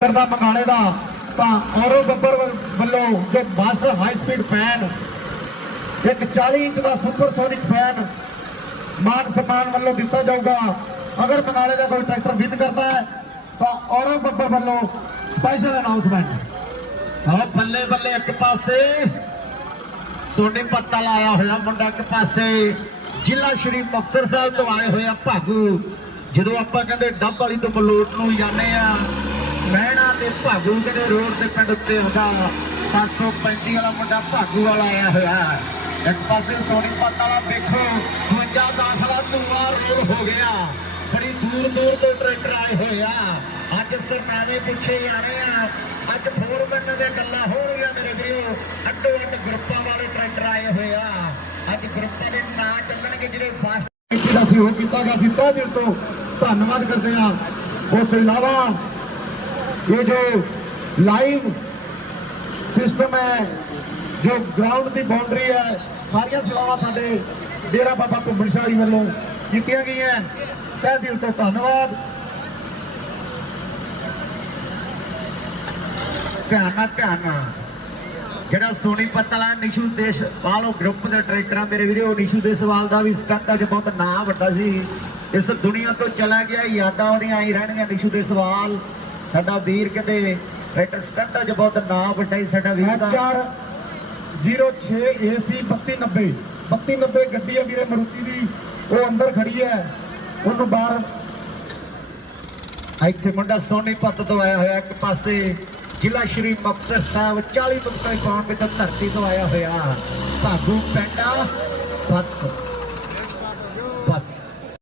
करदा मंगाले दा औरों बब्बर वालों जो मास्टर हाई स्पीड फैन एक 40 इंच का सुपरसोनिक फैन मान सम्मान वालों दिता जाऊगा। अगर मंगाले का कोई ट्रैक्टर विन करता है तो औरों बब्बर वालों स्पेशल अनाउंसमेंट। हाँ बल्ले बल्ले एक पासे सोनी पत्ता लाया हुआ मुंडा एक पासे जिला श्री मुक्तसर साहब तो आए हुए भागू जो आप कहते डब वाली तो मलोट नूं जाने मैणा ते भागू के रोड से पिंड उत्ते होगा 735 वाला मुंडा भागू वाला आया हुआ एक पासे सोनीपत वाला देखो 52 वाला धुआं रोड हो गया। बड़ी दूर दूर तो ट्रैक्टर आए हुए अज सरनावे पिछे आ रहे अज फोरमैन दी गल्लां हो रही मेरे वीरो अड्डो अड्ड ग्रुपां वाले ट्रैक्टर आए हुए अज ग्रुपां दे नां चलणगे जिहड़े फास्ट असीं हो कीता गया सी तहे दिल तो धन्नवाद करते हैं। उस तो इलावा ये जो लाइव सिस्टम है जो ग्राउंड की बाउंड्री है सारिया सेवावां साडे डेरा बाबा घुम्मण शाही वालों कीतियां गईयां तहे दिल तो धन्नवाद। ध्यान ਜਿਹੜਾ सोनीपत वाला निशू देशवाल ग्रुप के ट्रैक्टर मेरे वीडियो निशू देशवाल का भी स्टंट अज बहुत नाम वड्डा सी इस दुनिया तो चला गया यादां ओहदियां आई रहणगीਆਂ निशू देशवाल साडा वीर कहते ट्रैक्टर स्टंट अज बहुत नाम वड्डा ही साडा वीर दा 406 AC 3290 गड्डी है वीरे मारुति दी वो अंदर खड़ी है ਉਹਨੂੰ ਬਾਹਰ ਇੱਥੇ ਮੁੰਡਾ सोनीपत तो आया होया एक पासे जिला श्री मुक्तसर साहब 40 मुक्तसर पाउंड में धरती तो आया होया भागू पेंडा बस